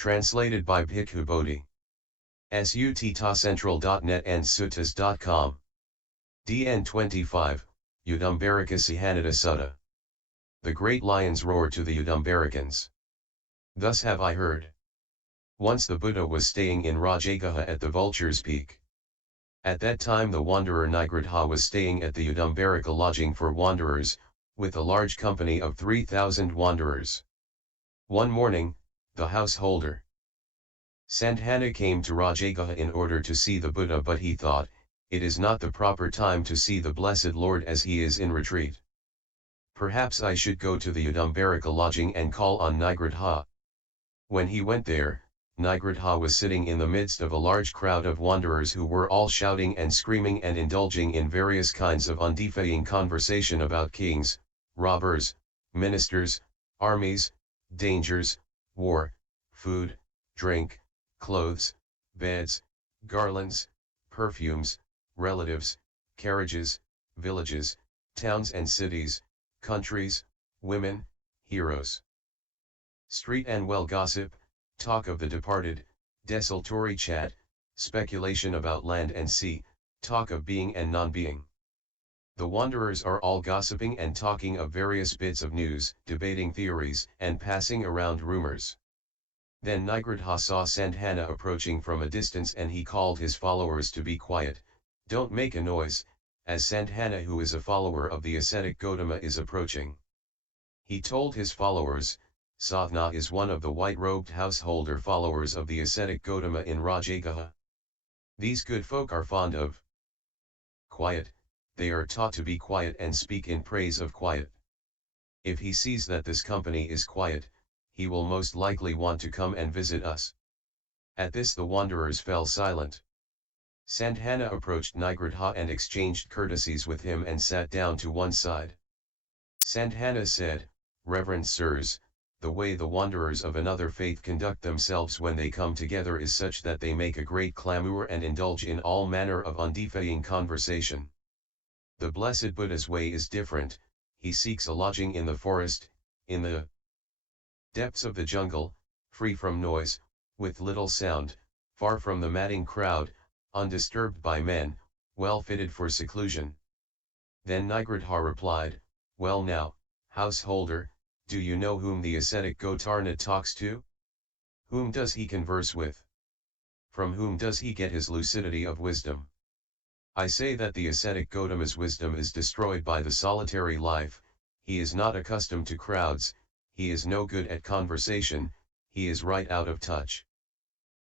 Translated by Bhikkhu Bodhi. suttatacentral.net and suttas.com. DN 25, Udumbarika Sihanada Sutta. The great lions roar to the Udumbarikans. Thus have I heard. Once the Buddha was staying in Rajagaha at the Vulture's Peak. At that time the wanderer Nigrodha was staying at the Udumbarika lodging for wanderers, with a large company of 3,000 wanderers. One morning, the householder Sandhana came to Rajagaha in order to see the Buddha, but he thought, it is not the proper time to see the Blessed Lord as he is in retreat. Perhaps I should go to the Udumbarika lodging and call on Nigrodha. When he went there, Nigrodha was sitting in the midst of a large crowd of wanderers who were all shouting and screaming and indulging in various kinds of undefying conversation about kings, robbers, ministers, armies, dangers, war, food, drink, clothes, beds, garlands, perfumes, relatives, carriages, villages, towns and cities, countries, women, heroes. Street and well gossip, talk of the departed, desultory chat, speculation about land and sea, talk of being and non-being. The wanderers are all gossiping and talking of various bits of news, debating theories, and passing around rumors. Then Nigrodha saw Sandhana approaching from a distance and he called his followers to be quiet, don't make a noise, as Sandhana, who is a follower of the ascetic Gautama, is approaching. He told his followers, Sadhana is one of the white-robed householder followers of the ascetic Gautama in Rajagaha. These good folk are fond of quiet, they are taught to be quiet and speak in praise of quiet. If he sees that this company is quiet, he will most likely want to come and visit us. At this the wanderers fell silent. Sandhana approached Nigrodha and exchanged courtesies with him and sat down to one side. Sandhana said, Reverend sirs, the way the wanderers of another faith conduct themselves when they come together is such that they make a great clamour and indulge in all manner of undefying conversation. The blessed Buddha's way is different, he seeks a lodging in the forest, in the depths of the jungle, free from noise, with little sound, far from the madding crowd, undisturbed by men, well fitted for seclusion. Then Nigrodha replied, well now, householder, do you know whom the ascetic Gautama talks to? Whom does he converse with? From whom does he get his lucidity of wisdom? I say that the ascetic Gautama's wisdom is destroyed by the solitary life, he is not accustomed to crowds, he is no good at conversation, he is right out of touch.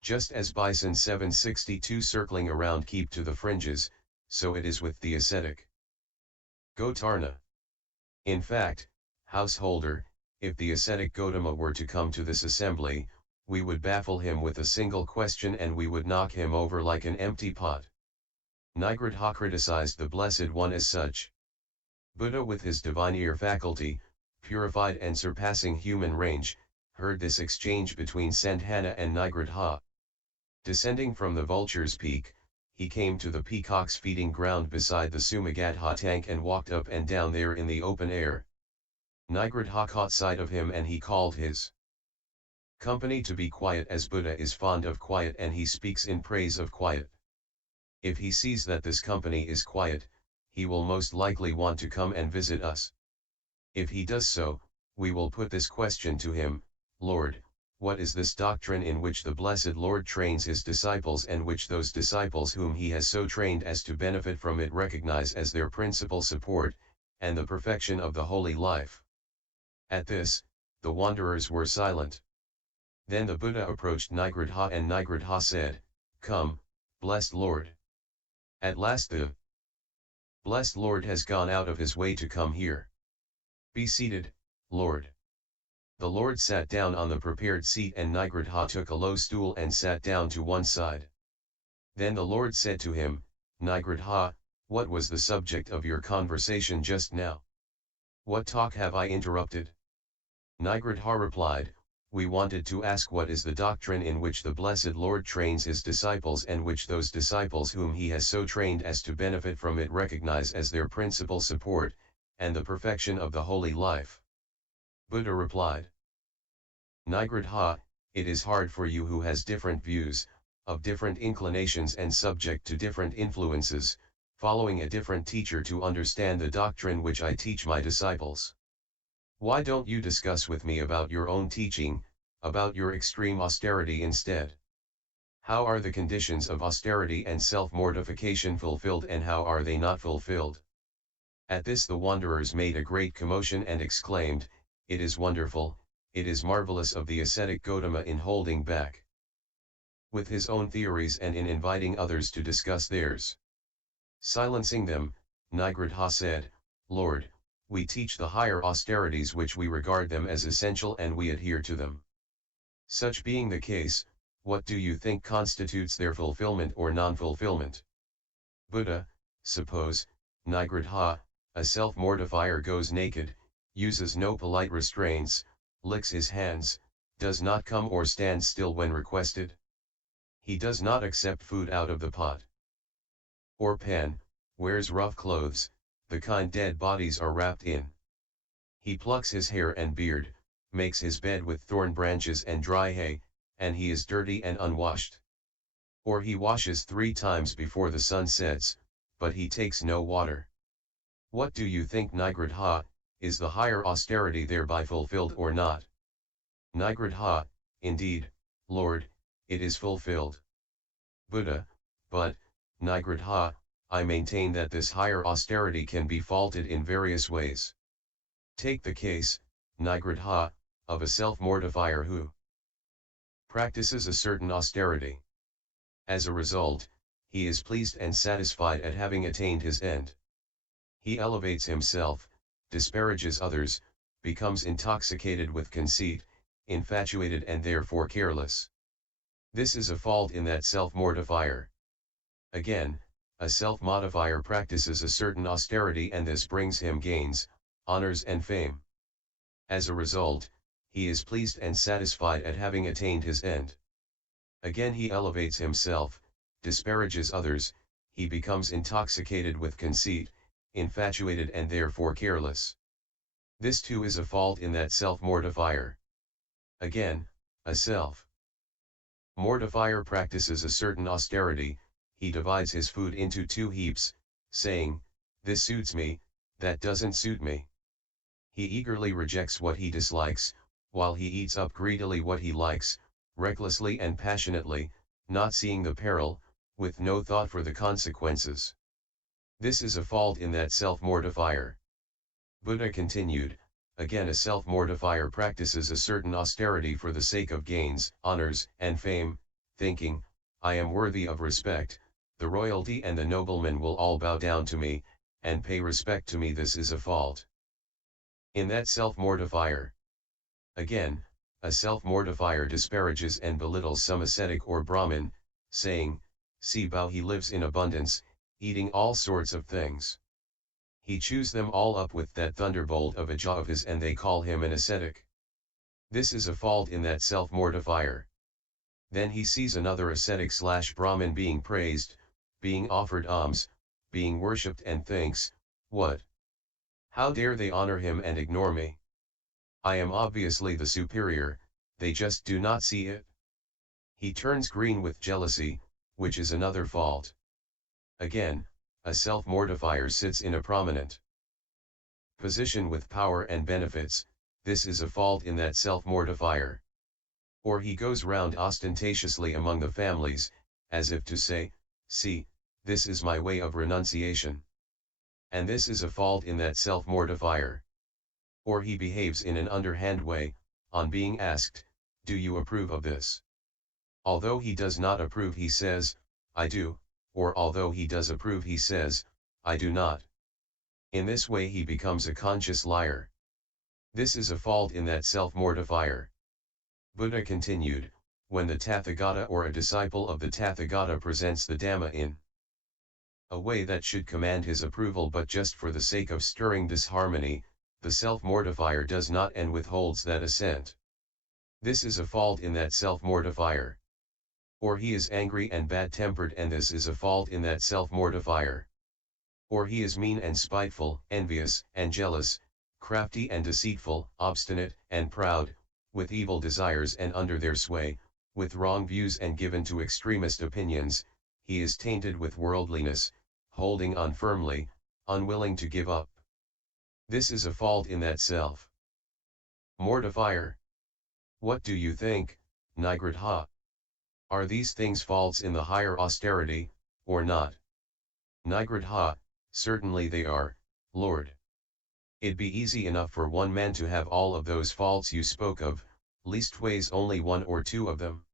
Just as bison 762 circling around keep to the fringes, so it is with the ascetic Gautama. In fact, householder, if the ascetic Gautama were to come to this assembly, we would baffle him with a single question and we would knock him over like an empty pot. Nigrodha criticized the Blessed One as such. Buddha, with his divine ear faculty, purified and surpassing human range, heard this exchange between Sandhana and Nigrodha. Descending from the Vulture's Peak, he came to the peacock's feeding ground beside the Sumagadha tank and walked up and down there in the open air. Nigrodha caught sight of him and he called his company to be quiet, as Buddha is fond of quiet and he speaks in praise of quiet. If he sees that this company is quiet, he will most likely want to come and visit us. If he does so, we will put this question to him, Lord, what is this doctrine in which the Blessed Lord trains his disciples and which those disciples whom he has so trained as to benefit from it recognize as their principal support, and the perfection of the holy life? At this, the wanderers were silent. Then the Buddha approached Nigrodha and Nigrodha said, Come, blessed Lord. At last the blessed Lord has gone out of his way to come here. Be seated, Lord. The Lord sat down on the prepared seat and Nigrodha took a low stool and sat down to one side. Then the Lord said to him, Nigrodha, what was the subject of your conversation just now? What talk have I interrupted? Nigrodha replied, we wanted to ask what is the doctrine in which the Blessed Lord trains his disciples and which those disciples whom he has so trained as to benefit from it recognize as their principal support, and the perfection of the holy life. Buddha replied. Nigrodha, it is hard for you who has different views, of different inclinations and subject to different influences, following a different teacher to understand the doctrine which I teach my disciples. Why don't you discuss with me about your own teaching, about your extreme austerity instead? How are the conditions of austerity and self-mortification fulfilled and how are they not fulfilled? At this the wanderers made a great commotion and exclaimed, "It is wonderful, it is marvelous of the ascetic Gautama in holding back with his own theories and in inviting others to discuss theirs." Silencing them, Nigrodha said, "Lord, we teach the higher austerities which we regard them as essential and we adhere to them. Such being the case, what do you think constitutes their fulfillment or non-fulfillment? Buddha, suppose, Nigrodha, a self-mortifier goes naked, uses no polite restraints, licks his hands, does not come or stand still when requested. He does not accept food out of the pot or pan, wears rough clothes, the kind dead bodies are wrapped in. He plucks his hair and beard, makes his bed with thorn branches and dry hay, and he is dirty and unwashed. Or he washes 3 times before the sun sets, but he takes no water. What do you think, Nigrodha, is the higher austerity thereby fulfilled or not?" Nigrodha, "Indeed, Lord, it is fulfilled." Buddha, "But, Nigrodha, I maintain that this higher austerity can be faulted in various ways. Take the case, Nigrodha, of a self-mortifier who practices a certain austerity. As a result, he is pleased and satisfied at having attained his end. He elevates himself, disparages others, becomes intoxicated with conceit, infatuated and therefore careless. This is a fault in that self-mortifier. Again, a self-modifier practices a certain austerity and this brings him gains, honors and fame. As a result, he is pleased and satisfied at having attained his end. Again he elevates himself, disparages others, he becomes intoxicated with conceit, infatuated and therefore careless. This too is a fault in that self-mortifier. Again, a self-mortifier practices a certain austerity, he divides his food into 2 heaps, saying, "This suits me, that doesn't suit me." He eagerly rejects what he dislikes, while he eats up greedily what he likes, recklessly and passionately, not seeing the peril, with no thought for the consequences. This is a fault in that self-mortifier. Buddha continued, again a self-mortifier practices a certain austerity for the sake of gains, honors, and fame, thinking, "I am worthy of respect, the royalty and the noblemen will all bow down to me, and pay respect to me." This is a fault in that self-mortifier. Again, a self-mortifier disparages and belittles some ascetic or Brahmin, saying, "See how he lives in abundance, eating all sorts of things. He chews them all up with that thunderbolt of a jaw of his and they call him an ascetic." This is a fault in that self-mortifier. Then he sees another ascetic/Brahmin being praised, being offered alms, being worshipped and thinks, "What? How dare they honor him and ignore me? I am obviously the superior, they just do not see it." He turns green with jealousy, which is another fault. Again, a self-mortifier sits in a prominent position with power and benefits, this is a fault in that self-mortifier. Or he goes round ostentatiously among the families, as if to say, "See, this is my way of renunciation." And this is a fault in that self-mortifier. Or he behaves in an underhand way, on being asked, "Do you approve of this?" Although he does not approve he says, "I do," or although he does approve he says, "I do not." In this way he becomes a conscious liar. This is a fault in that self-mortifier. Buddha continued, when the Tathagata or a disciple of the Tathagata presents the Dhamma in a way that should command his approval but just for the sake of stirring disharmony, the self-mortifier does not and withholds that assent. This is a fault in that self-mortifier. Or he is angry and bad-tempered and this is a fault in that self-mortifier. Or he is mean and spiteful, envious and jealous, crafty and deceitful, obstinate and proud, with evil desires and under their sway, with wrong views and given to extremist opinions, he is tainted with worldliness, holding on firmly, unwilling to give up. This is a fault in that self. Mortifier. What do you think, Nigrodha? Are these things faults in the higher austerity, or not? Nigrodha, certainly they are, Lord. It'd be easy enough for one man to have all of those faults you spoke of, leastways only one or two of them.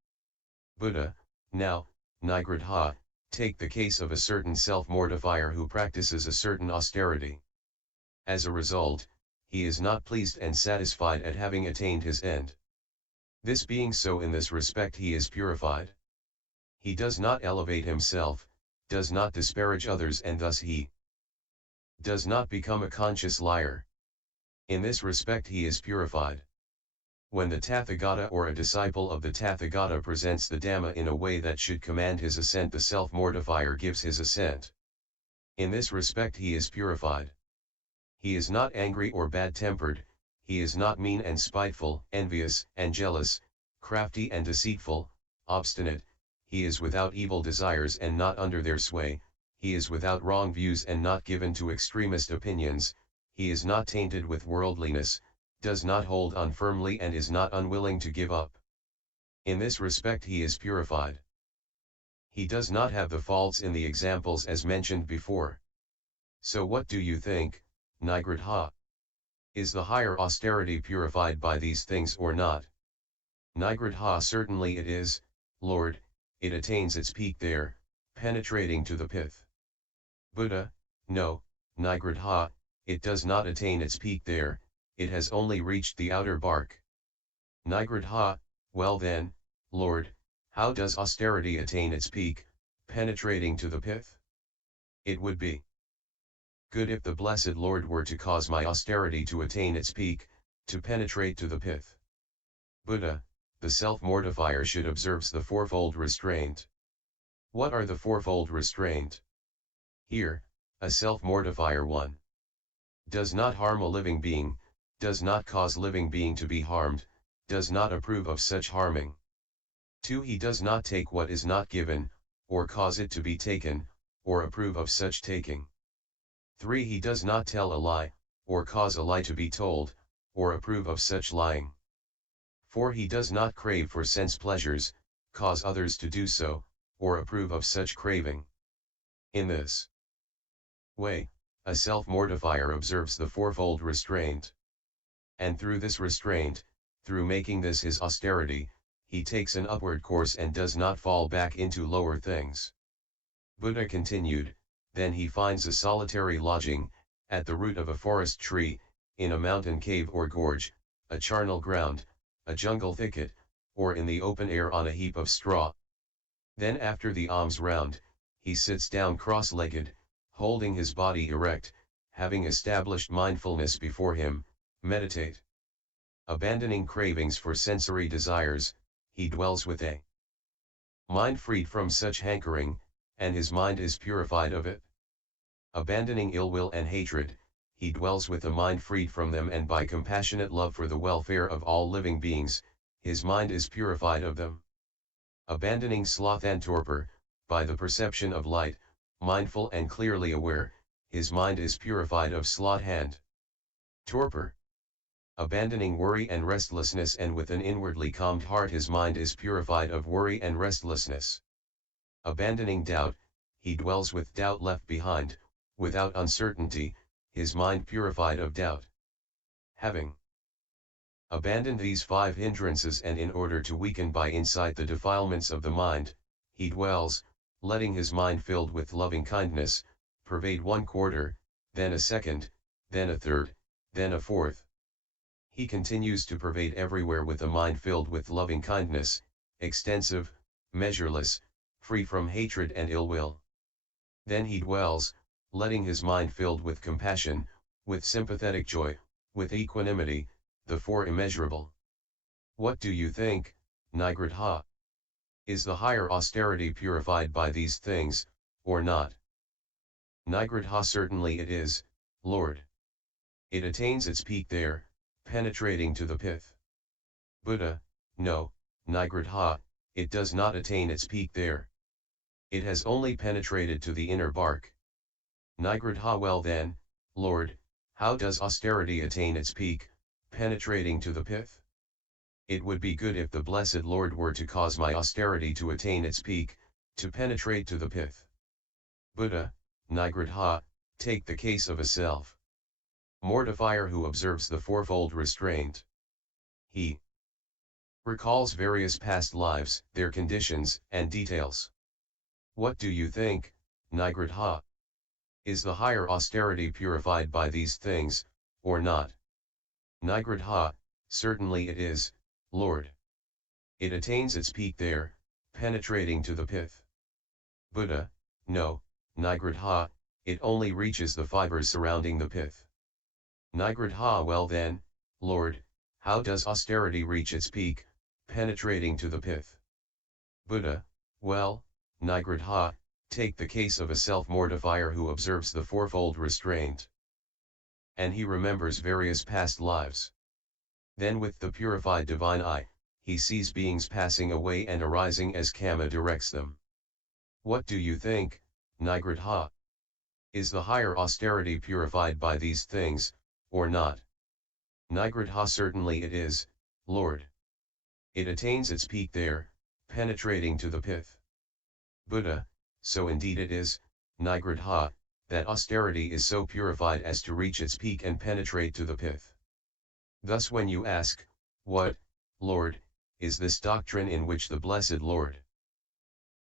Buddha. Now, Nigrodha, take the case of a certain self-mortifier who practices a certain austerity. As a result, he is not pleased and satisfied at having attained his end. This being so, in this respect he is purified. He does not elevate himself, does not disparage others, and thus he does not become a conscious liar. In this respect he is purified. When the Tathagata or a disciple of the Tathagata presents the Dhamma in a way that should command his assent, the self-mortifier gives his assent. In this respect he is purified. He is not angry or bad-tempered, he is not mean and spiteful, envious and jealous, crafty and deceitful, obstinate, he is without evil desires and not under their sway, he is without wrong views and not given to extremist opinions, he is not tainted with worldliness, does not hold on firmly and is not unwilling to give up. In this respect he is purified. He does not have the faults in the examples as mentioned before. So what do you think, Nigrodha? Is the higher austerity purified by these things or not? Nigrodha. Certainly it is, Lord, it attains its peak there, penetrating to the pith. Buddha. No, Nigrodha, it does not attain its peak there, it has only reached the outer bark. Nigrodha. Well then, Lord, how does austerity attain its peak, penetrating to the pith? It would be good if the Blessed Lord were to cause my austerity to attain its peak, to penetrate to the pith. Buddha. The self-mortifier should observe the fourfold restraint. What are the fourfold restraint? Here, a self-mortifier 1. Does not harm a living being, does not cause living being to be harmed, does not approve of such harming. 2. He does not take what is not given, or cause it to be taken, or approve of such taking. 3. He does not tell a lie, or cause a lie to be told, or approve of such lying. 4. He does not crave for sense pleasures, cause others to do so, or approve of such craving. In this way, a self-mortifier observes the fourfold restraint. And through this restraint, through making this his austerity, he takes an upward course and does not fall back into lower things. Buddha continued, then he finds a solitary lodging, at the root of a forest tree, in a mountain cave or gorge, a charnel ground, a jungle thicket, or in the open air on a heap of straw. Then after the alms round, he sits down cross-legged, holding his body erect, having established mindfulness before him, meditate. Abandoning cravings for sensory desires, he dwells with a mind freed from such hankering, and his mind is purified of it. Abandoning ill will and hatred, he dwells with a mind freed from them, and by compassionate love for the welfare of all living beings, his mind is purified of them. Abandoning sloth and torpor, by the perception of light, mindful and clearly aware, his mind is purified of sloth and torpor. Abandoning worry and restlessness, and with an inwardly calmed heart his mind is purified of worry and restlessness. Abandoning doubt, he dwells with doubt left behind, without uncertainty, his mind purified of doubt. Having abandoned these 5 hindrances, and in order to weaken by insight the defilements of the mind, he dwells, letting his mind filled with loving kindness, pervade 1 quarter, then a second, then a third, then a fourth. He continues to pervade everywhere with a mind filled with loving kindness, extensive, measureless, free from hatred and ill will. Then he dwells, letting his mind filled with compassion, with sympathetic joy, with equanimity, the 4 immeasurable. What do you think, Nigrodha? Is the higher austerity purified by these things, or not? Nigrodha. Certainly it is, Lord. It attains its peak there, penetrating to the pith. Buddha, no, Nigrodha, it does not attain its peak there. It has only penetrated to the inner bark. Nigrodha, well then, Lord, how does austerity attain its peak, penetrating to the pith? It would be good if the Blessed Lord were to cause my austerity to attain its peak, to penetrate to the pith. Buddha, Nigrodha, take the case of a self-mortifier who observes the fourfold restraint. He recalls various past lives, their conditions, and details. What do you think, Nigrodha? Is the higher austerity purified by these things, or not? Nigrodha, certainly it is, Lord. It attains its peak there, penetrating to the pith. Buddha, no, Nigrodha, it only reaches the fibers surrounding the pith. Nigrodha, well then, Lord, how does austerity reach its peak, penetrating to the pith? Buddha, well, Nigrodha, take the case of a self-mortifier who observes the fourfold restraint. And he remembers various past lives. Then with the purified divine eye, he sees beings passing away and arising as karma directs them. What do you think, Nigrodha? Is the higher austerity purified by these things, or not? Nigrodha, certainly it is, Lord. It attains its peak there, penetrating to the pith. Buddha, so indeed it is, Nigrodha, that austerity is so purified as to reach its peak and penetrate to the pith. Thus when you ask, what, Lord, is this doctrine in which the Blessed Lord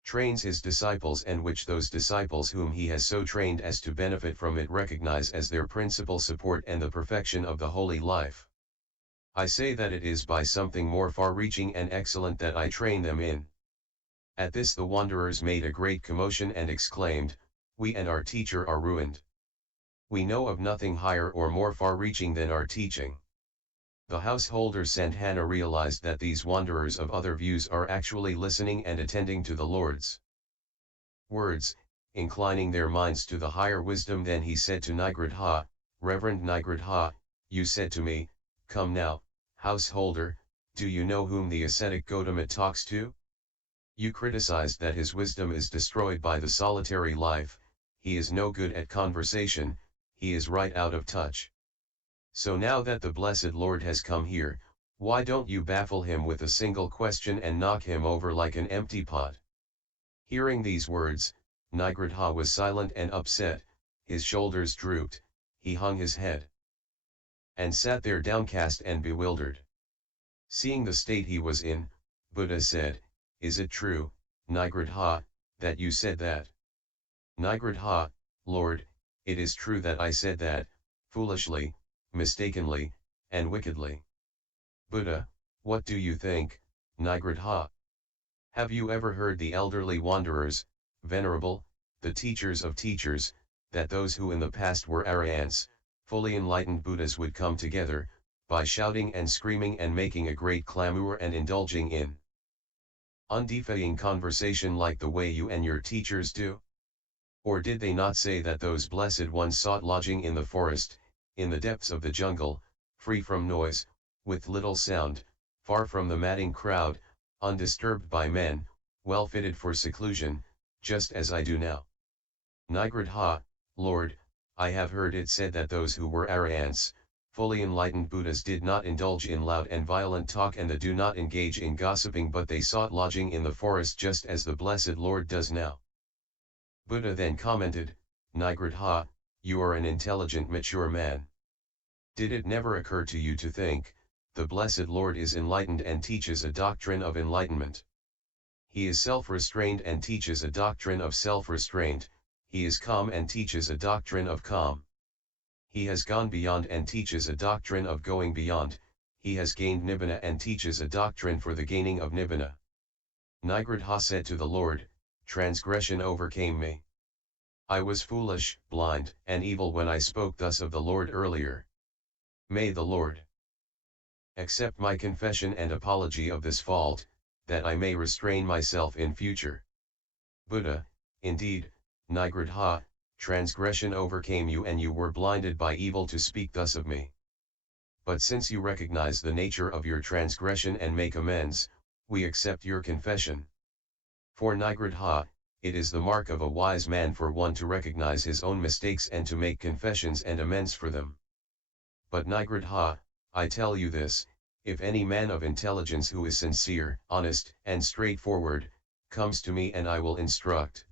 trains his disciples and which those disciples whom he has so trained as to benefit from it recognize as their principal support and the perfection of the holy life? I say that it is by something more far-reaching and excellent that I train them in. At this the wanderers made a great commotion and exclaimed, we and our teacher are ruined. We know of nothing higher or more far-reaching than our teaching. The householder Santana realized that these wanderers of other views are actually listening and attending to the Lord's words, inclining their minds to the higher wisdom. Then he said to Nigrodha, Reverend Nigrodha, you said to me, come now, householder, do you know whom the ascetic Gautama talks to? You criticized that his wisdom is destroyed by the solitary life, he is no good at conversation, he is right out of touch. So now that the Blessed Lord has come here, why don't you baffle him with a single question and knock him over like an empty pot? Hearing these words, Nigrodha was silent and upset, his shoulders drooped, he hung his head and sat there downcast and bewildered. Seeing the state he was in, Buddha said, is it true, Nigrodha, that you said that? Nigrodha, Lord, it is true that I said that, foolishly, mistakenly, and wickedly. Buddha, what do you think, Nigrodha? Have you ever heard the elderly wanderers, venerable, the teachers of teachers, that those who in the past were arahants, fully enlightened Buddhas would come together, by shouting and screaming and making a great clamor and indulging in undefying conversation like the way you and your teachers do? Or did they not say that those blessed ones sought lodging in the forest, in the depths of the jungle, free from noise, with little sound, far from the madding crowd, undisturbed by men, well fitted for seclusion, just as I do now? Nigrodha, Lord, I have heard it said that those who were arahants, fully enlightened Buddhas did not indulge in loud and violent talk and do not engage in gossiping, but they sought lodging in the forest just as the Blessed Lord does now. Buddha then commented, Nigrodha, you are an intelligent mature man. Did it never occur to you to think, the Blessed Lord is enlightened and teaches a doctrine of enlightenment? He is self-restrained and teaches a doctrine of self-restraint, he is calm and teaches a doctrine of calm. He has gone beyond and teaches a doctrine of going beyond, he has gained nibbana and teaches a doctrine for the gaining of nibbana. Nigrodha said to the Lord, transgression overcame me. I was foolish, blind, and evil when I spoke thus of the Lord earlier. May the Lord accept my confession and apology of this fault, that I may restrain myself in future. Buddha, indeed, Nigrodha, transgression overcame you and you were blinded by evil to speak thus of me. but since you recognize the nature of your transgression and make amends, we accept your confession. For Nigrodha, it is the mark of a wise man for one to recognize his own mistakes and to make confessions and amends for them. But Nigrodha, I tell you this, if any man of intelligence who is sincere, honest, and straightforward, comes to me and I will instruct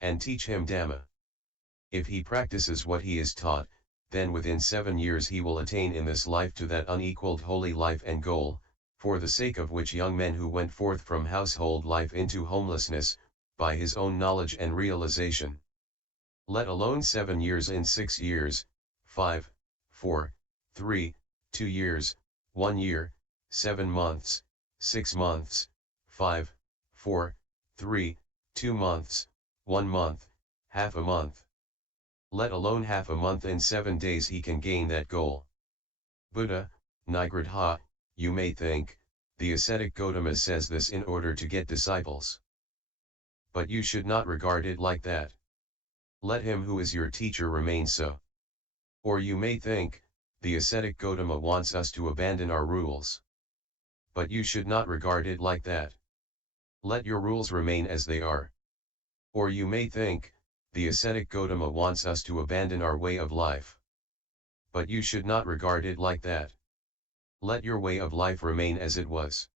and teach him Dhamma. If he practices what he is taught, then within 7 years he will attain in this life to that unequaled holy life and goal, for the sake of which young men who went forth from household life into homelessness, by his own knowledge and realization. Let alone 7 years in 6 years, 5, 4, 3, 2 years, 1 year, 7 months, 6 months, 5, 4, 3, 2 months, 1 month, half a month. Let alone half a month and 7 days he can gain that goal. Buddha, Nigrodha, you may think, the ascetic Gautama says this in order to get disciples. But you should not regard it like that. Let him who is your teacher remain so. Or you may think, the ascetic Gautama wants us to abandon our rules. But you should not regard it like that. Let your rules remain as they are. Or you may think, the ascetic Gautama wants us to abandon our way of life. But you should not regard it like that. Let your way of life remain as it was.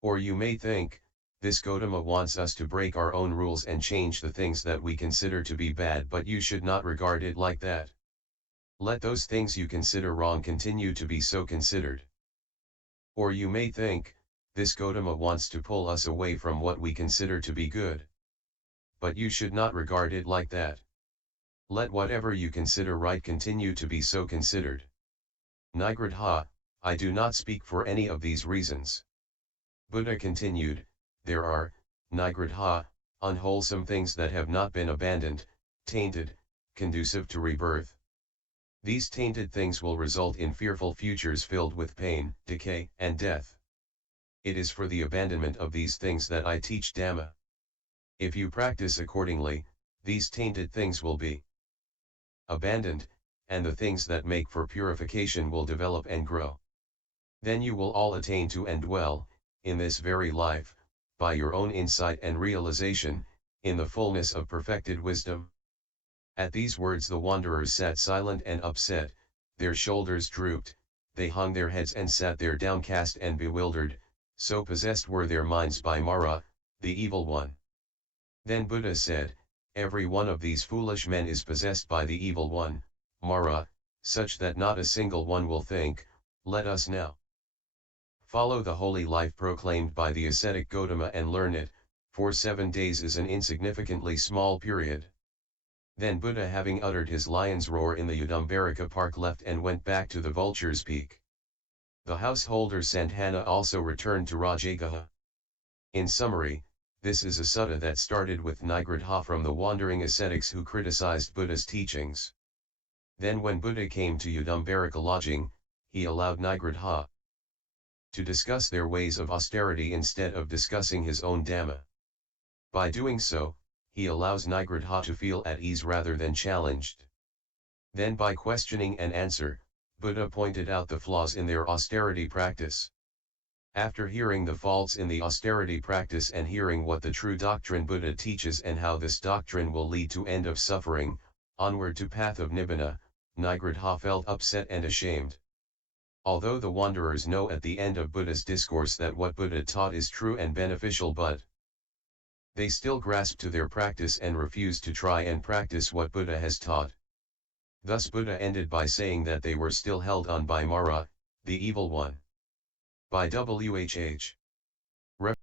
Or you may think, this Gautama wants us to break our own rules and change the things that we consider to be bad, but you should not regard it like that. Let those things you consider wrong continue to be so considered. Or you may think, this Gautama wants to pull us away from what we consider to be good. But you should not regard it like that. Let whatever you consider right continue to be so considered. Nigrodha, I do not speak for any of these reasons. Buddha continued, there are, Nigrodha, unwholesome things that have not been abandoned, tainted, conducive to rebirth. These tainted things will result in fearful futures filled with pain, decay, and death. It is for the abandonment of these things that I teach Dhamma. If you practice accordingly, these tainted things will be abandoned, and the things that make for purification will develop and grow. Then you will all attain to and dwell, in this very life, by your own insight and realization, in the fullness of perfected wisdom. At these words the wanderers sat silent and upset, their shoulders drooped, they hung their heads and sat there downcast and bewildered, so possessed were their minds by Mara, the evil one. Then Buddha said, every one of these foolish men is possessed by the evil one, Mara, such that not a single one will think, let us now follow the holy life proclaimed by the ascetic Gautama and learn it, for 7 days is an insignificantly small period. Then Buddha, having uttered his lion's roar in the Udumbarika park, left and went back to the vulture's peak. The householder Sandhana also returned to Rajagaha. In summary, this is a sutta that started with Nigrodha from the wandering ascetics who criticized Buddha's teachings. Then when Buddha came to Udumbarika lodging, he allowed Nigrodha to discuss their ways of austerity instead of discussing his own Dhamma. By doing so, he allows Nigrodha to feel at ease rather than challenged. Then by questioning and answer, Buddha pointed out the flaws in their austerity practice. After hearing the faults in the austerity practice and hearing what the true doctrine Buddha teaches and how this doctrine will lead to end of suffering, onward to path of Nibbana, Nigrodha felt upset and ashamed. Although the wanderers know at the end of Buddha's discourse that what Buddha taught is true and beneficial, but they still grasp to their practice and refuse to try and practice what Buddha has taught. Thus Buddha ended by saying that they were still held on by Mara, the evil one. By WHH.